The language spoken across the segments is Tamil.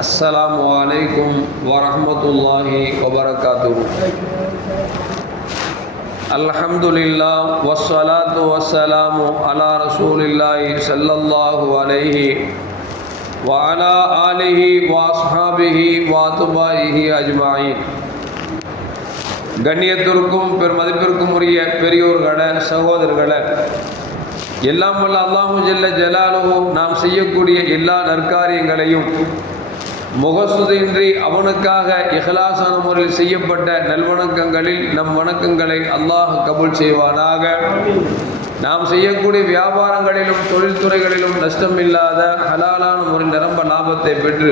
السلام عليكم ورحمة الله وبركاته الحمد لله والصلاة والسلام على رسول الله صلى الله عليه وعلى آله وأصحابه وأتباعه أجمعين கண்ணியத்திற்கும் பெருமதிப்பிற்கும் உரிய பெரியோர்களே சகோதரர்களே எல்லாம் வல்ல அல்லாஹு ஜல்ல ஜலாலுஹு நாம் செய்யக்கூடிய எல்லா நற்காரியங்களையும் முகசுதின்றி அவனுக்காக இஹ்லாசான முறையில் செய்யப்பட்ட நல்வணக்கங்களில் நம் வணக்கங்களை அல்லாஹ் கபூல் செய்வானாக. நாம் செய்யக்கூடிய வியாபாரங்களிலும் தொழில்துறைகளிலும் நஷ்டமில்லாத ஹலாலான முறை நிரம்ப லாபத்தை பெற்று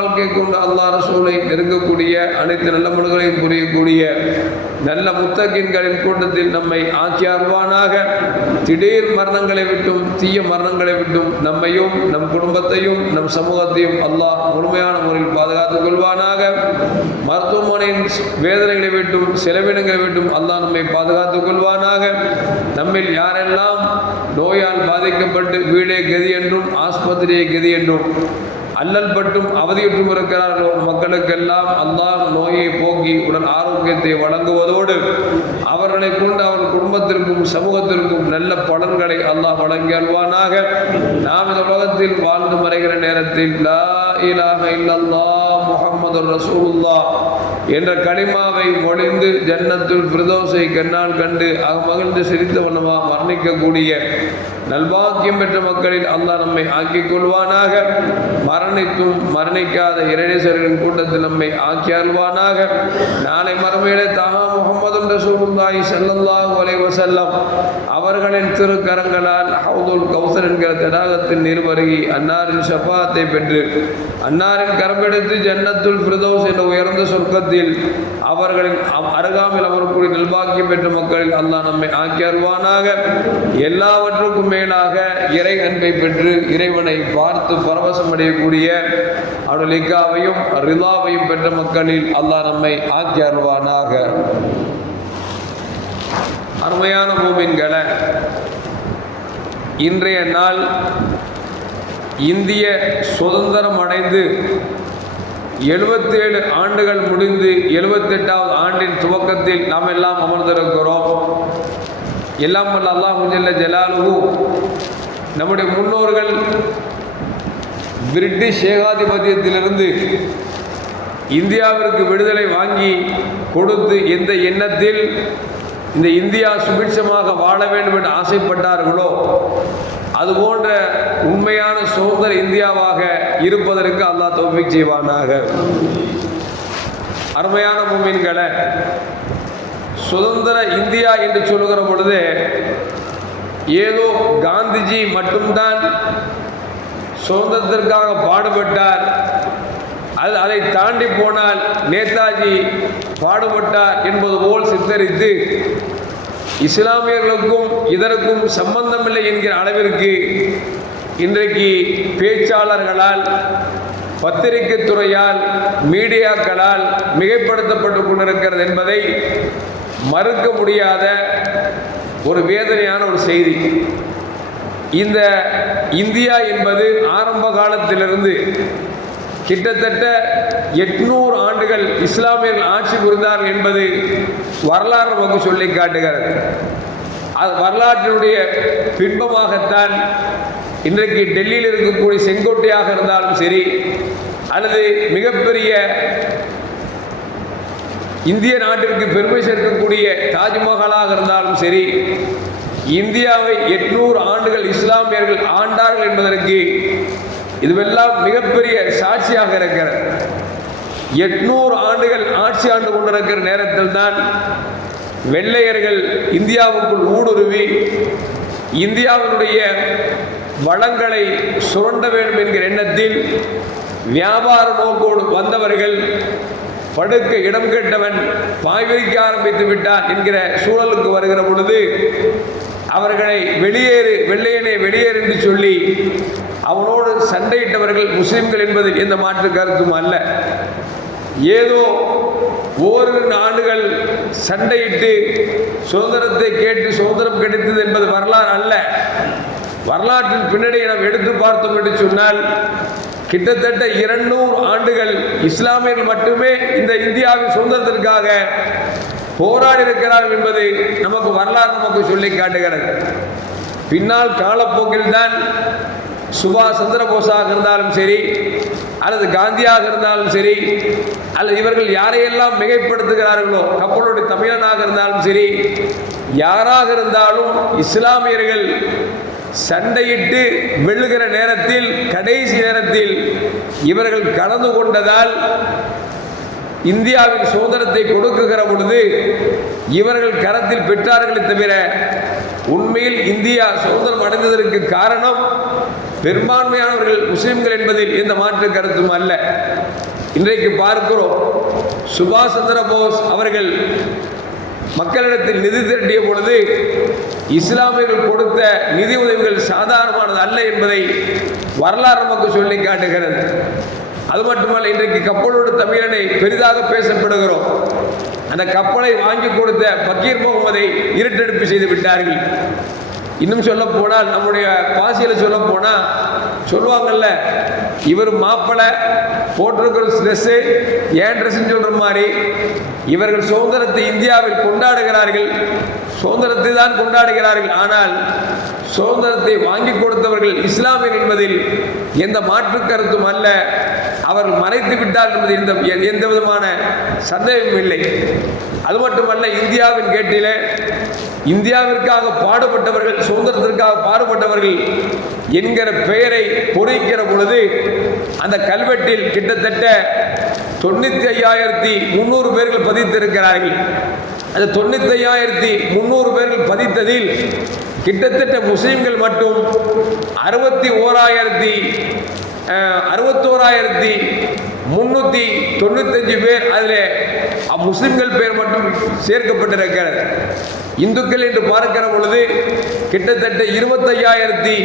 வாழ்க்கை கொண்டு அல்லாஹ் ரசூலை நெருங்கக்கூடிய அனைத்து நல்ல முழுகளையும் புரியக்கூடிய நல்ல முத்தகின்களின் கூட்டத்தில் நம்மை ஆட்சியார்வானாக திடீர் மரணங்களை விட்டும் தீய மரணங்களை விட்டும் நம்மையும் நம் குடும்பத்தையும் நம் சமூகத்தையும் அல்லாஹ் முழுமையான முறையில் பாதுகாத்துக் கொள்வானாக. மருத்துவமனையின் வேதனைகளை விட்டும் செலவினங்களை விட்டும் அல்லாஹ் நம்மை பாதுகாத்துக் கொள்வானாக. நம்மில் யாரெல்லாம் நோயால் பாதிக்கப்பட்டு வீடே கதி என்றும் ஆஸ்பத்திரியை கதி என்றும் அல்லல் பட்டும் அவதியுற்றும் இருக்கிறார்கள் மக்களுக்கெல்லாம் அல்லாஹ் நோயை போக்கி உடல் ஆரோக்கியத்தை வழங்குவதோடு அவர்களை கொண்டு அவர் குடும்பத்திற்கும் சமூகத்திற்கும் நல்ல பலன்களை அல்லாஹ் வழங்கி அல்வானாக நாம் இந்த உலகத்தில் வாழ்ந்து மறைகிற நேரத்தில் லா இலாஹ இல்லல்லாஹ் முஹம்மது ரசூலுல்லாஹ் என்ற கனிமாவை ஒளிந்து ஜன்னத்துள் பிரதோஷை கண்ணால் கண்டு அக மகிழ்ந்து சிரித்த வண்ணமா மரணிக்கக்கூடிய நல்பாக்கியம் பெற்ற மக்களில் அல்லாஹ் நம்மை ஆக்கிக் கொள்வானாக. மரணித்தும் மரணிக்காத இரணேசர்களின் கூட்டத்தில் நம்மை ஆக்கி அல்வானாக நாளை மறுமையிலே தாகா முகமது ரசூலுல்லாஹி ஸல்லல்லாஹு அலைஹி வஸல்லம் அவர்களின் திருக்கரங்களால் ஹவுதுல் கௌசர் என்கிற தடாகத்தின் நீர்வருகி அன்னாரின் ஷஃபாத்தை பெற்று அன்னாரின் கரம்பெடுத்து ஜன்னத்துல் பிரதோஸ் என்ற உயர்ந்த சொர்க்கத்தில் அவர்களின் அம்- அருகாமையில் அமரக்கூடிய நல்பாக்கியம் பெற்ற மக்களில் அல்லாஹ் நம்மை ஆக்கி அருவானாக எல்லாவற்றுக்கும் மேலாக இறை அன்பை பெற்று இறைவனை பார்த்து பரவசம் அடையக்கூடிய அருளிக்காவையும் ரிதாவையும் பெற்ற மக்களில் அல்லாஹ் நம்மை ஆக்கி அருவானாக அருமையான மூமின்களை இன்றைய நாள் இந்திய சுதந்திரம் அடைந்து எழுபத்தேழு ஆண்டுகள் முடிந்து எழுபத்தெட்டாவது ஆண்டின் துவக்கத்தில் நாம் எல்லாம் அமர்ந்திருக்கிறோம். எல்லாம் வல்ல அல்லாஹ் ஜல்ல ஜலாலுஹு நம்முடைய முன்னோர்கள் பிரிட்டிஷ் ஏகாதிபத்தியத்திலிருந்து இந்தியாவிற்கு விடுதலை வாங்கி கொடுத்து எந்த எண்ணத்தில் இந்த இந்தியா சுபிட்சமாக வாழ வேண்டும் என்று ஆசைப்பட்டார்களோ அதுபோன்ற உண்மையான சுதந்திர இந்தியாவாக இருப்பதற்கு அல்லாஹ் தௌஃபீக் செய்வானாக. அருமையான மூமீன்களை சுதந்திர இந்தியா என்று சொல்லுகிற பொழுது ஏதோ காந்திஜி மட்டும்தான் சுதந்திரத்திற்காக பாடுபட்டார். அது அதை தாண்டி போனால் நேதாஜி பாடுபட்டார் என்பது போல் சித்தரித்து இஸ்லாமியர்களுக்கும் இதற்கும் சம்பந்தமில்லை என்கிற அளவிற்கு இன்றைக்கு பேச்சாளர்களால் பத்திரிகை துறையால் மீடியாக்களால் மிகைப்படுத்தப்பட்டு கொண்டிருக்கிறது என்பதை மறுக்க முடியாத ஒரு வேதனையான ஒரு செய்தி. இந்த இந்தியா என்பது ஆரம்ப காலத்திலிருந்து கிட்டத்தட்ட எட்நூறு ஆண்டுகள் இஸ்லாமியர்கள் ஆட்சி புரிந்தார்கள் என்பது வரலாறு நமக்கு சொல்லி காட்டுகிறது. அது வரலாற்றினுடைய பின்பமாகத்தான் இன்றைக்கு டெல்லியில் இருக்கக்கூடிய செங்கோட்டையாக இருந்தாலும் சரி அல்லது மிகப்பெரிய இந்திய நாட்டிற்கு பெருமை சேர்க்கக்கூடிய தாஜ்மஹாலாக இருந்தாலும் சரி இந்தியாவை எட்நூறு ஆண்டுகள் இஸ்லாமியர்கள் ஆண்டார்கள் என்பதற்கு இதுவெல்லாம் மிகப்பெரிய சாட்சியாக இருக்கிறது. எட்நூறு ஆண்டுகள் ஆட்சி ஆண்டு கொண்டிருக்கிற நேரத்தில் தான் வெள்ளையர்கள் இந்தியாவுக்குள் ஊடுருவி இந்தியாவினுடைய வளங்களை சுரண்ட வேண்டும் என்கிற எண்ணத்தில் வியாபார நோக்கோடு வந்தவர்கள் படுக்க இடம் கேட்டவன் பாய்விரிக்க ஆரம்பித்து விட்டான் என்கிற சூழலுக்கு வருகிற பொழுது அவர்களை வெளியேறு வெள்ளையனே வெளியேறு என்று சொல்லி அவனோடு சண்டையிட்டவர்கள் முஸ்லிம்கள் என்பதில் எந்த மாற்று கருத்தும் அல்ல. ஏதோ ஓரிரு ஆண்டுகள் சண்டையிட்டு சுதந்திரத்தை கேட்டு சுதந்திரம் கிடைத்தது என்பது வரலாறு அல்ல. வரலாற்றின் பின்னணியை நாம் எடுத்து பார்த்தோம் என்று சொன்னால் கிட்டத்தட்ட இருநூறு ஆண்டுகள் இஸ்லாமியர்கள் மட்டுமே இந்த இந்தியாவின் சுதந்திரத்திற்காக போராடி இருக்கிறார்கள் என்பது நமக்கு வரலாறு நமக்கு சொல்லி காட்டுகிறது. பின்னால் காலப்போக்கில் தான் சுபாஷ் சந்திரபோஸாக இருந்தாலும் சரி அல்லது காந்தியாக இருந்தாலும் சரி அல்லது இவர்கள் யாரையெல்லாம் மிகைப்படுத்துகிறார்களோ கப்பலுடைய தமிழனாக இருந்தாலும் சரி யாராக இருந்தாலும் இஸ்லாமியர்கள் சண்டையிட்டு வெல்லுகிற நேரத்தில் கடைசி நேரத்தில் இவர்கள் கலந்து கொண்டதால் இந்தியாவின் சுதந்திரத்தை கொடுக்குகிற பொழுது இவர்கள் கரத்தில் பெற்றார்களே தவிர உண்மையில் இந்தியா சுதந்திரம் அடைந்ததற்கு காரணம் பெரும்பான்மையானவர்கள் முஸ்லிம்கள் என்பதில் எந்த மாற்று கருத்தும் அல்ல. இன்றைக்கு பார்க்கிறோம் சுபாஷ் சந்திர போஸ் அவர்கள் மக்களிடத்தில் நிதி திரட்டிய பொழுது இஸ்லாமியர்கள் கொடுத்த நிதி உதவிகள் சாதாரணமானது அல்ல என்பதை வரலாறு நமக்கு சொல்லி காட்டுகிறது. அது மட்டுமல்ல இன்றைக்கு கப்பலோடு தமிழனை பெரிதாக பேசப்படுகிறோம். அந்த கப்பலை வாங்கி கொடுத்த பக்கீர் முகமதை இருட்டெடுப்பு செய்து விட்டார்கள். இன்னும் சொல்ல போனால் நம்முடைய பாசியில் சொல்ல போனால் சொல்லுவாங்கல்ல இவர் மாப்பிள்ளை போட்டிருக்கிற ட்ரெஸ்ஸு ஏன் ட்ரெஸ்ன்னு சொல்கிற மாதிரி இவர்கள் சுதந்திரத்தை இந்தியாவில் கொண்டாடுகிறார்கள் சுதந்திரத்தை தான் கொண்டாடுகிறார்கள். ஆனால் சுதந்திரத்தை வாங்கி கொடுத்தவர்கள் இஸ்லாமியர் என்பதில் எந்த மாற்று கருத்தும் அல்ல. அவர்கள் மறைத்து விட்டார் என்பது எந்த எந்த விதமான சந்தேகமும் இல்லை. அது மட்டுமல்ல இந்தியாவின் கேட்டிலே இந்தியாவிற்காக பாடுபட்டவர்கள் சுதந்திரத்திற்காக பாடுபட்டவர்கள் என்கிற பெயரை பொறிக்கிற பொழுது அந்த கல்வெட்டில் கிட்டத்தட்ட தொண்ணூற்றி ஐயாயிரத்தி முந்நூறு பேர்கள் பதித்திருக்கிறார்கள். அந்த தொண்ணூற்றி ஐயாயிரத்தி முந்நூறு பேர்கள் பதித்ததில் கிட்டத்தட்ட முஸ்லீம்கள் மட்டும் அறுபத்தி ஓராயிரத்தி அறுபத்தோராயிரத்தி முன்னூற்றி தொண்ணூத்தஞ்சு பேர் அதில் முஸ்லிம்கள் பேர் மட்டும் சேர்க்கப்பட்டிருக்கிறது. இந்துக்கள் என்று பார்க்கிற பொழுது கிட்டத்தட்ட இருபத்தையாயிரத்தி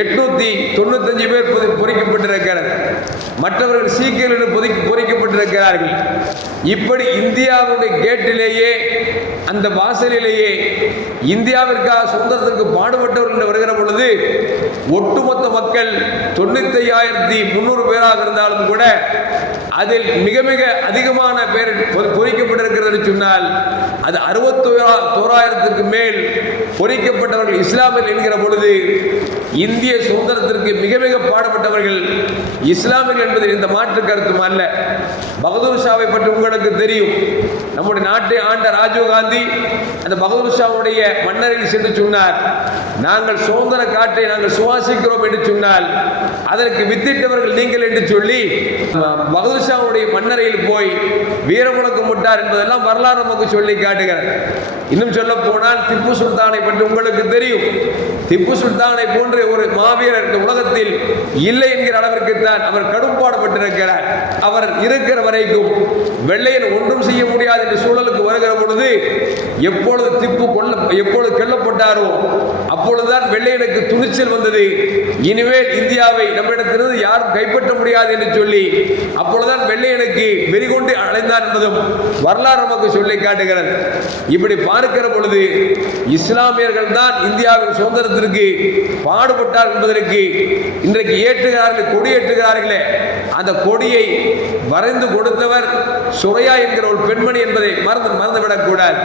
எட்நூத்தி தொண்ணூத்தஞ்சு பேர் பொறிக்கப்பட்டிருக்கிறார். மற்றவர்கள் சீக்கியர்கள் என்று பொறிக்கப்பட்டிருக்கிறார்கள். இப்படி இந்தியாவுடைய கேட்டிலேயே அந்த வாசலிலேயே இந்தியாவிற்காக சுதந்திரத்திற்கு பாடுபட்டவர்கள் என்று வருகிற பொழுது ஒட்டுமொத்த மக்கள் தொண்ணூத்தையாயிரத்தி முந்நூறு பேராக இருந்தாலும் கூட அதில் மிக மிக அதிகமான பேர் பொ- பொறிக்கப்பட்டிருக்கிறது சொன்னால் அது அறுபத்தோரா தோராயிரத்துக்கு மேல் பொறிக்கப்பட்டவர்கள் இஸ்லாமில் என்கிற பொழுது இந்திய சுதந்திரத்திற்கு மிக மிக பாடுபட்டவர்கள் இஸ்லாமியர்கள் என்பதில் இந்த மாற்று கருத்தும் அல்ல. பகதூர் ஷாவை பற்றி உங்களுக்கு தெரியும். நம்முடைய நாட்டை ஆண்ட ராஜீவ் காந்தி அந்த பகதூர் ஷாவுடைய மன்னரில் சென்று சொன்னார் நாங்கள் சுதந்திர காற்றை நாங்கள் சுவாசிக்கிறோம் என்று சொன்னால் அதற்கு வித்திட்டவர்கள் நீங்கள் என்று சொல்லி பகதூர் ஷாவுடைய மன்னரையில் போய் வீரமுழக்கம் விட்டார் என்பதெல்லாம் வரலாறு நமக்கு சொல்லி காட்டுகிறார் இன்னும் சொல்ல போனால் திப்பு சுல்தானை பற்றி உங்களுக்கு தெரியும். திப்பு சுல்தானை போன்ற ஒரு மாவீரர் இந்த உலகத்தில் இல்லை என்கிற அளவிற்கு தான் அவர் கடும்பாடுபட்டிருக்கிறார் அவர் இருக்கிற வரைக்கும் வெள்ளையன் ஒன்றும் செய்ய முடியாது என்ற சூழலுக்கு வருகிற பொழுது எப்பொழுது திப்பு கொல்ல எப்பொழுது கொல்லப்பட்டாரோ அப்பொழுதுதான் வெள்ளையனுக்கு துணிச்சல் வந்தது. இனிமேல் இந்தியாவை நம்மிடத்திலிருந்து யாரும் கைப்பற்ற முடியாது என்று சொல்லி அப்பொழுதுதான் வெள்ளையனுக்கு வெறிகொண்டு அடைந்தான் என்பதும் வரலாறு நமக்கு சொல்லி காட்டுகிறது. இப்படி பார்க்கிற பொழுது இஸ்லாமியர்கள் தான் இந்தியாவின் சுதந்திரத்திற்கு பாடுபட்டார் என்பதற்கு இன்றைக்கு ஏற்றுகிறார்கள் கொடி ஏற்றுகிறார்களே. அந்த கொடியை வரைந்து கொடுத்தவர் சுரையா என்கிற ஒரு பெண்மணி என்பதை மறந்து மறந்துவிடக்கூடாது.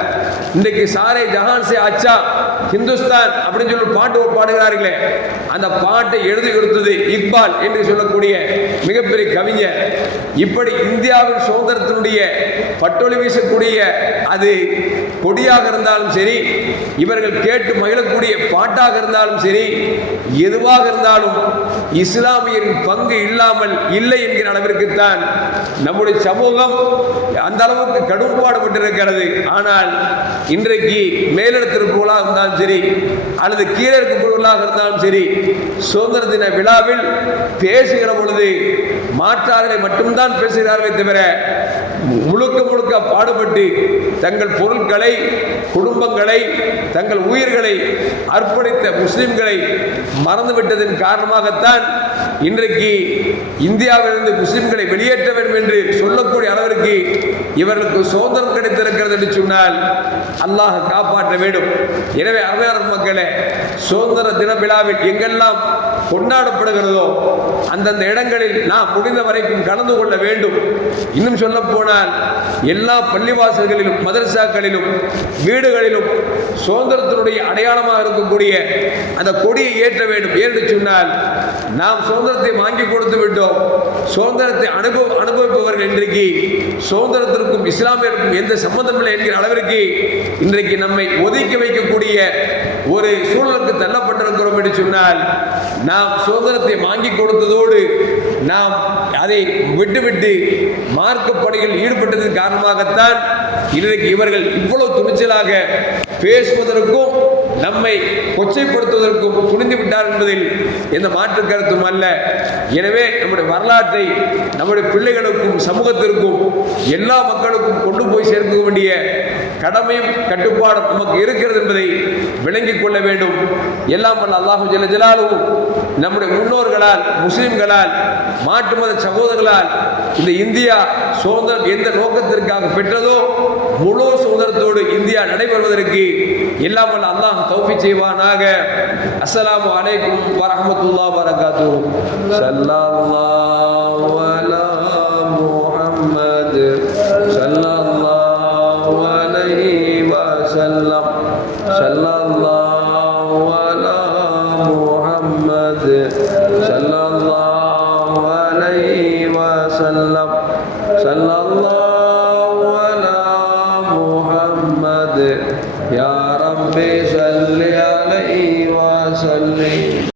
இன்றைக்கு சாரே ஜஹான்சே அச்சா ஹிந்துஸ்தான் அப்படின்னு சொல்லி பாட்டு பாடுகிறார்களே அந்த பாட்டை எழுதி கொடுத்தது இக்பால் என்று சொல்லக்கூடிய மிகப்பெரிய கவிஞர். இப்படி இந்தியாவின் சுதந்திரத்தினுடைய பட்டொளி வீசக்கூடிய அது கொடியாக இருந்தாலும் சரி இவர்கள் கேட்டு மகிழக்கூடிய பாட்டாக இருந்தாலும் சரி எதுவாக இருந்தாலும் இஸ்லாமியரின் பங்கு இல்லாமல் இல்லை என்கிற அளவிற்குத்தான் நம்முடைய சமூகம் அந்த அளவுக்கு கடும்பாடுபட்டிருக்கிறது ஆனால் இன்றைக்கு மேலிடத்திற்குள்ளாக இருந்தாலும் சரி அல்லது கீழே இருக்கக்கூடியவர்களாக இருந்தாலும் சரி சுதந்திர தின விழாவில் பேசுகிற பொழுது மாற்றார்களை மட்டும்தான் பேசுகிறார்களே தவிர முழுக்க முழுக்க பாடுபட்டு தங்கள் பொருட்களை குடும்பங்களை தங்கள் உயிர்களை அர்ப்பணித்த முஸ்லிம்களை மறந்துவிட்டதன் காரணமாகத்தான் இன்றைக்கு இந்தியாவிலிருந்து முஸ்லிம்களை வெளியேற்ற வேண்டும் என்று சொல்லக்கூடிய அளவிற்கு இவர்களுக்கு சுதந்திரம் கிடைத்திருக்கிறது என்று சொன்னால் அல்லாஹ் காப்பாற்ற வேண்டும். எனவே அருமையான மக்களே சுதந்திர தின விழாவில் எங்கெல்லாம் கொண்டாடப்படுகிறதோ அந்தந்த இடங்களில் நாம் முடிந்த வரைக்கும் கலந்து கொள்ள வேண்டும். இன்னும் சொல்ல போனால் எல்லா பள்ளிவாசல்களிலும் மதரசாக்களிலும் வீடுகளிலும் சுதந்திரத்தினுடைய அடையாளமாக இருக்கக்கூடிய அந்த கொடியை ஏற்ற வேண்டும். ஏன்னு சொன்னால் நாம் சுதந்திரத்தை வாங்கி கொடுத்து விட்டோம். சுதந்திரத்தை அனுபவ அனுபவிப்பவர்கள் இன்றைக்கு சுதந்திரத்திற்கும் இஸ்லாமியருக்கும் எந்த சம்பந்தம் இல்லை என்கிற அளவிற்கு இன்றைக்கு நம்மை ஒதுக்கி வைக்கக்கூடிய ஒரு சூழலுக்கு தள்ளப்பட்டிருக்கிறோம் என்று சொன்னால் நாம் சுதந்திரத்தை வாங்கி கொடுத்ததோடு நாம் அதை விட்டுவிட்டு மார்க்க பணிகளில் ஈடுபட்டதன் காரணமாகத்தான் இன்றைக்கு இவர்கள் இவ்வளவு துணிச்சலாக பேசுவதற்கும் நம்மை கொச்சைப்படுத்துவதற்கும் துணிந்து விட்டார் என்பதில் எந்த மாற்று கருத்தும் அல்ல. எனவே நம்முடைய வரலாற்றை நம்முடைய பிள்ளைகளுக்கும் சமூகத்திற்கும் எல்லா மக்களுக்கும் கொண்டு போய் சேர்க்க வேண்டிய கடமையும் கட்டுப்பாடும் நமக்கு இருக்கிறது என்பதை விளங்கிக் கொள்ள வேண்டும். எல்லாம் வல்ல அல்லாஹு ஜல்ல நம்முடைய முன்னோர்களால் முஸ்லிம்களால் மாற்று மத சகோதரர்களால் இந்த இந்தியா சுதந்திரம் எந்த நோக்கத்திற்காக பெற்றதோ முழு சுதந்திரத்தோடு இந்தியா நடைபெறுவதற்கு எல்லாம் வல்ல அல்லாஹ் தௌஃபி செய்வானாக. அஸ்ஸலாமு அலைக்கும் வரஹ்மத்துல்லாஹி வரகாத்து ஸல்லல்லாஹு அலா அலைஹி வஸல்லம்.